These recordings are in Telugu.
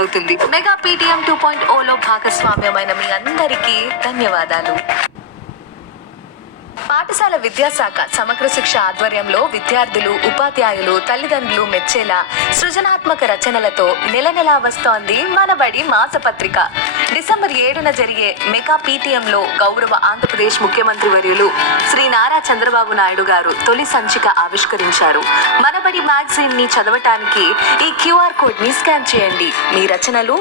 అవుతుంది. మెగా పీటీఎం 2.0లో భాగస్వామ్యమైన మీ అందరికీ ధన్యవాదాలు. పాఠశాల విద్యాశాఖ సమగ్ర శిక్ష ఆధ్వర్యంలో విద్యార్థులు, ఉపాధ్యాయులు, తల్లిదండ్రులు మెచ్చేలా సృజనాత్మక రచనలతో నెల నెలా వస్తోంది మనబడి మాసపత్రిక. డిసెంబర్ 7న జరిగే మెగా పీటీఎంలో గౌరవ ఆంధ్రప్రదేశ్ ముఖ్యమంత్రి వర్యులు శ్రీ నారా చంద్రబాబు నాయుడు గారు తొలి సంచిక ఆవిష్కరించారు. మనబడి మ్యాగజైన్ ని చదవటానికి ఈ క్యూఆర్ కోడ్ ని స్కాన్ చేయండి. మీ రచనలు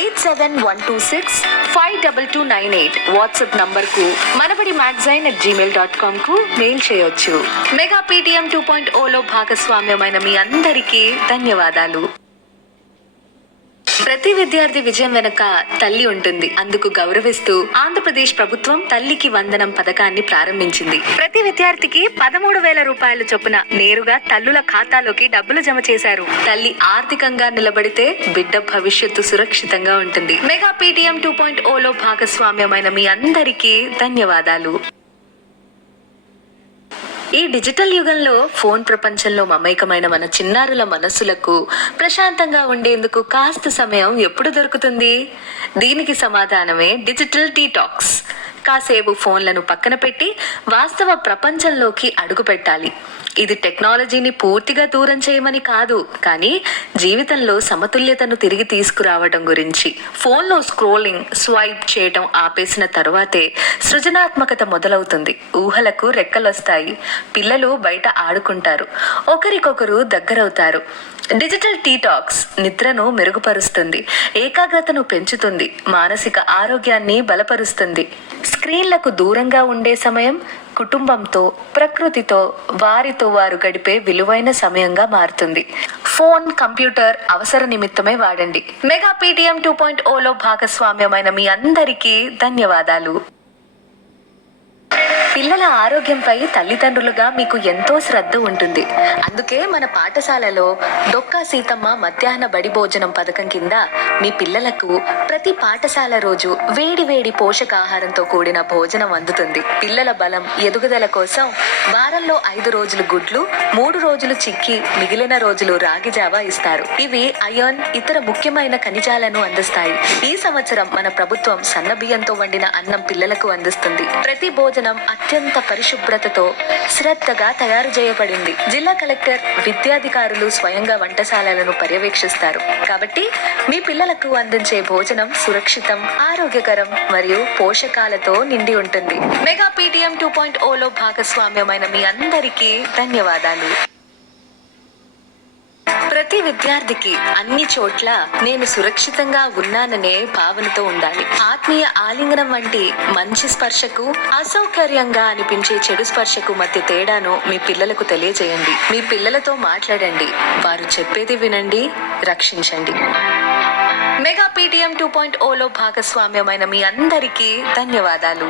8712652298 వాట్సాప్ నంబర్ కు manabadi-magazine@gmail.com కు మెయిల్ చేయొచ్చు. మెగా పీటీఎం 2.0లో భాగస్వామ్యమైన మీ అందరికీ ధన్యవాదాలు. ప్రతి విద్యార్థి విజయం వెనుక తల్లి ఉంటుంది. అందుకు గౌరవిస్తూ ఆంధ్రప్రదేశ్ ప్రభుత్వం తల్లికి వందనం పథకాన్ని ప్రారంభించింది. ప్రతి విద్యార్థికి 13,000 రూపాయలు చొప్పున నేరుగా తల్లుల ఖాతాలోకి డబ్బులు జమ చేశారు. తల్లి ఆర్థికంగా నిలబడితే బిడ్డ భవిష్యత్తు సురక్షితంగా ఉంటుంది. మెగా పీటీఎం 2.0లో భాగస్వామ్యమైన మీ అందరికీ ధన్యవాదాలు. ఈ డిజిటల్ యుగంలో ఫోన్ ప్రపంచంలో మమైకమైన మన చిన్నారుల మనస్సులకు ప్రశాంతంగా ఉండేందుకు కాస్త సమయం ఎప్పుడు దొరుకుతుంది? దీనికి సమాధానమే డిజిటల్ డీటాక్స్. కాసేపు ఫోన్లను పక్కన పెట్టి వాస్తవ ప్రపంచంలోకి అడుగు పెట్టాలి. ఇది టెక్నాలజీని పూర్తిగా దూరం చేయమని కాదు, కానీ జీవితంలో సమతుల్యతను తిరిగి తీసుకురావడం గురించి. ఫోన్లో స్క్రోలింగ్, స్వైప్ చేయడం ఆపేసిన తరువాతే సృజనాత్మకత మొదలవుతుంది. ఊహలకు రెక్కలొస్తాయి. పిల్లలు బయట ఆడుకుంటారు, ఒకరికొకరు దగ్గరవుతారు. డిజిటల్ డీటాక్స్ నిద్రను మెరుగుపరుస్తుంది, ఏకాగ్రతను పెంచుతుంది, మానసిక ఆరోగ్యాన్ని బలపరుస్తుంది. స్క్రీన్లకు దూరంగా ఉండే సమయం కుటుంబంతో, ప్రకృతితో, వారితో వారు గడిపే విలువైన సమయంగా మారుతుంది. ఫోన్, కంప్యూటర్ అవసర నిమిత్తమే వాడండి. మెగా పీటీఎం 2.0లో భాగస్వామ్యమైన మీ అందరికీ ధన్యవాదాలు. పిల్లల ఆరోగ్యంపై తల్లిదండ్రులుగా మీకు ఎంతో శ్రద్ధ ఉంటుంది. అందుకే మన పాఠశాలలో డొక్కా సీతమ్మ మధ్యాహ్న బడి భోజనం పథకం కింద మీ పిల్లలకు ప్రతి పాఠశాల రోజు వేడి వేడి పోషకాహారంతో కూడిన భోజనం అందుతుంది. పిల్లల బలం, ఎదుగుదల కోసం వారంలో 5 రోజులు గుడ్లు, 3 రోజులు చిక్కి, మిగిలిన రోజులు రాగి జావా ఇస్తారు. ఇవి అయాన్, ఇతర ముఖ్యమైన ఖనిజాలను అందిస్తాయి. ఈ సంవత్సరం మన ప్రభుత్వం సన్న బియ్యంతో వండిన అన్నం పిల్లలకు అందిస్తుంది. ప్రతి భోజనం అత్యంత పరిశుభ్రతతో శ్రద్ధగా తయారు చేయబడింది. జిల్లా కలెక్టర్, విద్యాధికారులు స్వయంగా వంటశాలలను పర్యవేక్షిస్తారు. కాబట్టి మీ పిల్లలకు అందించే భోజనం సురక్షితం, ఆరోగ్యకరం మరియు పోషకాలతో నిండి ఉంటుంది. మెగా పీటీఎం 2.0లో భాగస్వామ్యమైన మీ అందరికీ ధన్యవాదాలు. ప్రతి విద్యార్థికి అన్ని చోట్ల నేను సురక్షితంగా ఉన్నాననే భావనతో ఉండాలి. ఆత్మీయ ఆలింగనం వంటి మంచి స్పర్శకు, అసౌకర్యంగా అనిపించే చెడు స్పర్శకు మధ్య తేడాను మీ పిల్లలకు తెలియజేయండి. మీ పిల్లలతో మాట్లాడండి, వారు చెప్పేది వినండి, రక్షించండి. మెగా పీటీఎం 2.0లో భాగస్వామ్యమైన మీ అందరికీ ధన్యవాదాలు.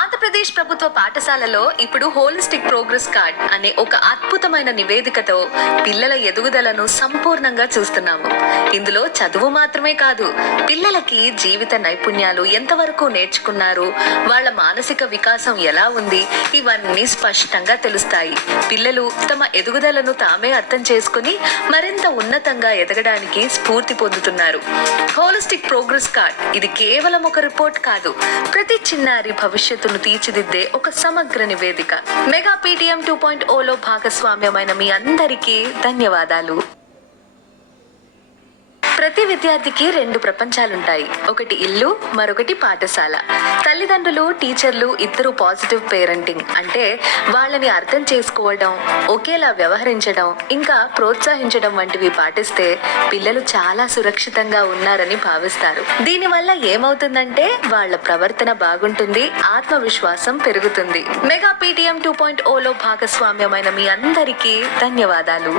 ఆంధ్రప్రదేశ్ ప్రభుత్వ పాఠశాలలో ఇప్పుడు హోలిస్టిక్ ప్రోగ్రెస్ కార్డ్ అనే ఒక అద్భుతమైన నివేదికతో పిల్లల ఎదుగుదలను సంపూర్ణంగా చూస్తున్నాము. ఇందులో చదువు మాత్రమే కాదు, పిల్లలకి జీవిత నైపుణ్యాలు ఎంతవరకు నేర్చుకున్నారు, వాళ్ళ మానసిక వికాసం ఎలా ఉంది, ఇవన్నీ స్పష్టంగా తెలుస్తాయి. పిల్లలు తమ ఎదుగుదలను తామే అర్థం చేసుకుని మరింత ఉన్నతంగా ఎదగడానికి స్ఫూర్తి పొందుతున్నారు. హోలిస్టిక్ ప్రోగ్రెస్ కార్డ్ ఇది కేవలం ఒక రిపోర్ట్ కాదు, ప్రతి చిన్నారి భవిష్యత్తును తీర్చిదిద్దే ఒక సమగ్ర నివేదిక. మెగా పీటీఎం 2.0లో భాగస్వామ్యమైన మీ అందరికీ ధన్యవాదాలు. ప్రతి విద్యార్థికి 2 ప్రపంచాలుంటాయి. ఒకటి ఇల్లు, మరొకటి పాఠశాల. తల్లిదండ్రులు, టీచర్లు ఇద్దరు పాజిటివ్ పేరెంటింగ్ అంటే వాళ్ళని అర్థం చేసుకోవడం, ఒకేలా వ్యవహరించడం, ఇంకా ప్రోత్సహించడం వంటివి పాటిస్తే పిల్లలు చాలా సురక్షితంగా ఉన్నారని భావిస్తారు. దీనివల్ల ఏమవుతుందంటే వాళ్ళ ప్రవర్తన బాగుంటుంది, ఆత్మవిశ్వాసం పెరుగుతుంది. మెగా పీటీఎం 2.0లో భాగస్వామ్యమైన మీ అందరికీ ధన్యవాదాలు.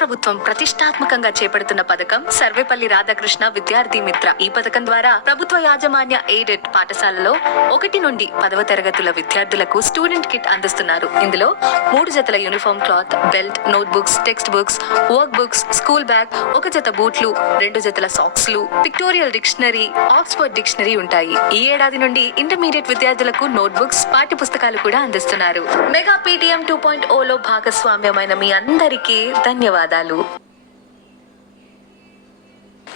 ప్రభుత్వం ప్రతిష్టాత్మకంగా చేపడుతున్న పథకం సర్వేపల్లి రాధాకృష్ణ విద్యార్థి మిత్ర. ఈ పథకం ద్వారా ప్రభుత్వ యాజమాన్య ఎయిడెడ్ పాఠశాలలో 1 నుండి 10వ తరగతుల విద్యార్థులకు స్టూడెంట్ కిట్ అందిస్తున్నారు. ఇందులో 3 జతల uniform cloth, belt, note books, text books, work books, school bag, 1 జత బూట్లు, 2 జతల సాక్స్లు, పిక్టోరియల్ డిక్షనరీ, ఆక్స్ఫర్డ్ డిక్షనరీ ఉంటాయి. ఈ ఏడాది నుండి ఇంటర్మీడియట్ విద్యార్థులకు నోట్ బుక్స్, పాఠ్య పుస్తకాలు కూడా అందిస్తున్నారు. మెగా PTM 2.0లో భాగస్వామ్యమైన మీ అందరికీ ధన్యవాదాలు.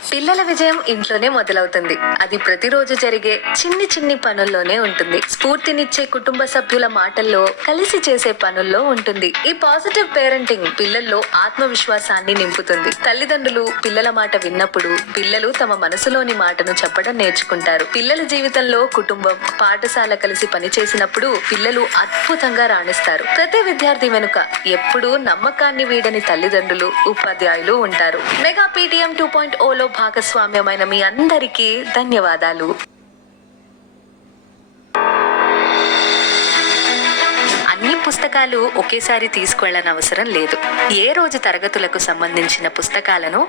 పిల్లల విజయం ఇంట్లోనే మొదలవుతుంది. అది ప్రతిరోజు జరిగే చిన్ని పనుల్లోనే ఉంటుంది. స్ఫూర్తినిచ్చే కుటుంబ సభ్యుల మాటల్లో, కలిసి చేసే పనుల్లో ఉంటుంది. ఈ పాజిటివ్ పేరెంటింగ్ పిల్లల్లో ఆత్మవిశ్వాసాన్ని నింపుతుంది. తల్లిదండ్రులు పిల్లల మాట విన్నప్పుడు పిల్లలు తమ మనసులోని మాటను చెప్పడం నేర్చుకుంటారు. పిల్లల జీవితంలో కుటుంబం, పాఠశాల కలిసి పనిచేసినప్పుడు పిల్లలు అద్భుతంగా రాణిస్తారు. ప్రతి విద్యార్థి వెనుక ఎప్పుడూ నమ్మకాన్ని వీడని తల్లిదండ్రులు, ఉపాధ్యాయులు ఉంటారు. మెగా PTM 2.0లో భాగస్వామ్యమైన మీ అందరికీ ధన్యవాదాలు. అన్ని పుస్తకాలు ఒకేసారి తీసుకెళ్లని అవసరం లేదు. ఏ రోజు తరగతులకు సంబంధించిన పుస్తకాలను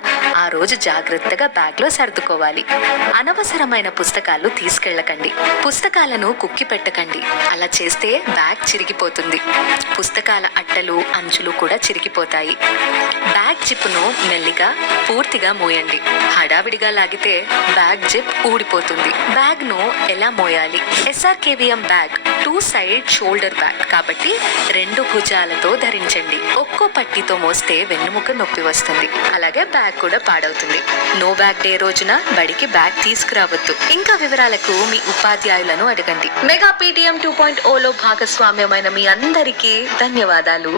ఆ రోజు జాగ్రత్తగా బ్యాగ్లో సర్దుకోవాలి. అనవసరమైన పుస్తకాలు తీసుకెళ్లకండి. పుస్తకాలను కుక్కి పెట్టకండి. అలా చేస్తే బ్యాగ్ చిరిగిపోతుంది. పుస్తకాల అట్టలు, అంచులు కూడా చిరిగిపోతాయి. బ్యాగ్ జిప్పును మెల్లిగా పూర్తిగా మోయండి. హడావిడిగా లాగితే బ్యాగ్ జిప్ ఊడిపోతుంది. బ్యాగ్ ను ఎలా మోయాలి? SRKVM bag 2 side shoulder bag కాబట్టి 2 భుజాలతో ధరించండి. ఒక్కో పట్టితో మోస్తే వెన్నుముక నొప్పి వస్తుంది. అలాగే బ్యాగ్ కూడా పాడవుతుంది. నో బ్యాగ్ డే రోజున బడికి బ్యాగ్ తీసుకురావద్దు. ఇంకా వివరాలకు మీ ఉపాధ్యాయులను అడగండి. మెగా PTM 2.0లో భాగస్వామ్యమైన మీ అందరికీ ధన్యవాదాలు.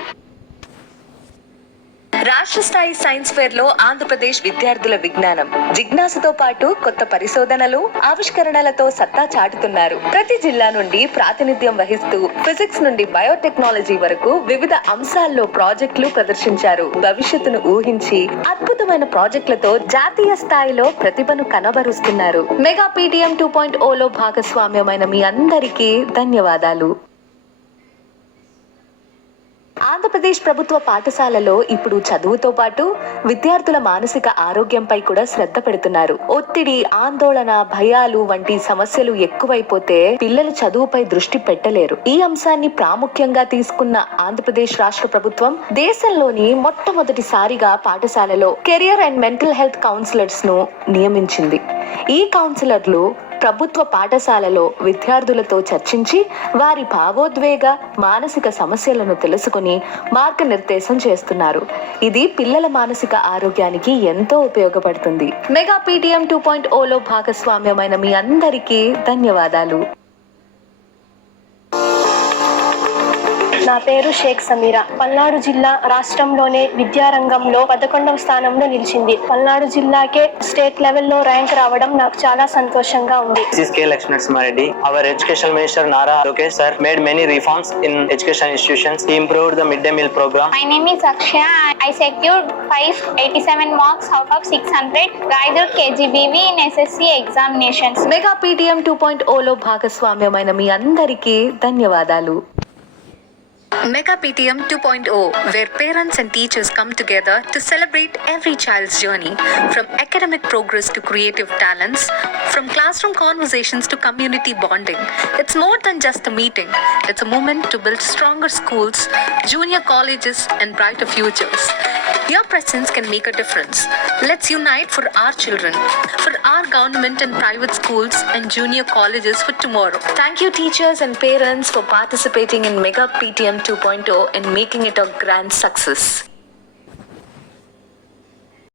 రాష్ట్ర స్థాయి సైన్స్ ఫేర్ లో ఆంధ్రప్రదేశ్ విద్యార్థుల విజ్ఞానం, జిజ్ఞాసతో పాటు కొత్త పరిశోధనలు, ఆవిష్కరణలతో సత్తా చాటుతున్నారు. ప్రతి జిల్లా నుండి ప్రాతినిధ్యం వహిస్తూ ఫిజిక్స్ నుండి బయోటెక్నాలజీ వరకు వివిధ అంశాల్లో ప్రాజెక్టులు ప్రదర్శించారు. భవిష్యత్తును ఊహించి అద్భుతమైన ప్రాజెక్టులతో జాతీయ స్థాయిలో ప్రతిభను కనబరుస్తున్నారు. మెగా PTM 2.0లో భాగస్వామ్యమైన మీ అందరికీ ధన్యవాదాలు. ఆంధ్రప్రదేశ్ ప్రభుత్వ పాఠశాలలో ఇప్పుడు చదువుతో పాటు విద్యార్థుల మానసిక ఆరోగ్యంపై కూడా శ్రద్ధ పెడుతున్నారు. ఒత్తిడి, ఆందోళన, భయాలు వంటి సమస్యలు ఎక్కువైపోతే పిల్లలు చదువుపై దృష్టి పెట్టలేరు. ఈ అంశాన్ని ప్రాముఖ్యంగా తీసుకున్న ఆంధ్రప్రదేశ్ రాష్ట్ర ప్రభుత్వం దేశంలోని మొట్టమొదటిసారిగా పాఠశాలలో career and mental health counsellors ను నియమించింది. ఈ కౌన్సిలర్లు ప్రభుత్వ పాఠశాలలో విద్యార్థులతో చర్చించి వారి భావోద్వేగ, మానసిక సమస్యలను తెలుసుకుని మార్గనిర్దేశం చేస్తున్నారు. ఇది పిల్లల మానసిక ఆరోగ్యానికి ఎంతో ఉపయోగపడుతుంది. మెగా PTM 2.0లో భాగస్వామ్యమైన మీ అందరికీ ధన్యవాదాలు. నా పేరు షేక్ సమీరా. పల్నాడు జిల్లా రాష్ట్రంలోనే విద్యారంగంలో 11వ స్థానంలో నిలిచింది. పల్నాడు జిల్లాకే స్టేట్ లెవెల్లో ర్యాంక్ రావడం నాకు చాలా సంతోషంగా ఉంది. Lakshmanaredi. Our education minister Nara Lokesh sir made many reforms in education institutions. He improved the midday meal program. My name is Akshaya. I secured 587 marks out of 600 guided KGBV in SSC examinations. Mega PTM 2.0లో భాగస్వామ్యమైన మీ అందరికీ ధన్యవాదాలు. Mega PTM 2.0, where parents and teachers come together to celebrate every child's journey, from academic progress to creative talents, from classroom conversations to community bonding. It's more than just a meeting. It's a moment to build stronger schools, junior colleges, and brighter futures. Your presence can make a difference. Let's unite for our children, for our government and private schools and junior colleges for tomorrow. Thank you, teachers and parents, for participating in Mega PTM 2.0 and making it a grand success.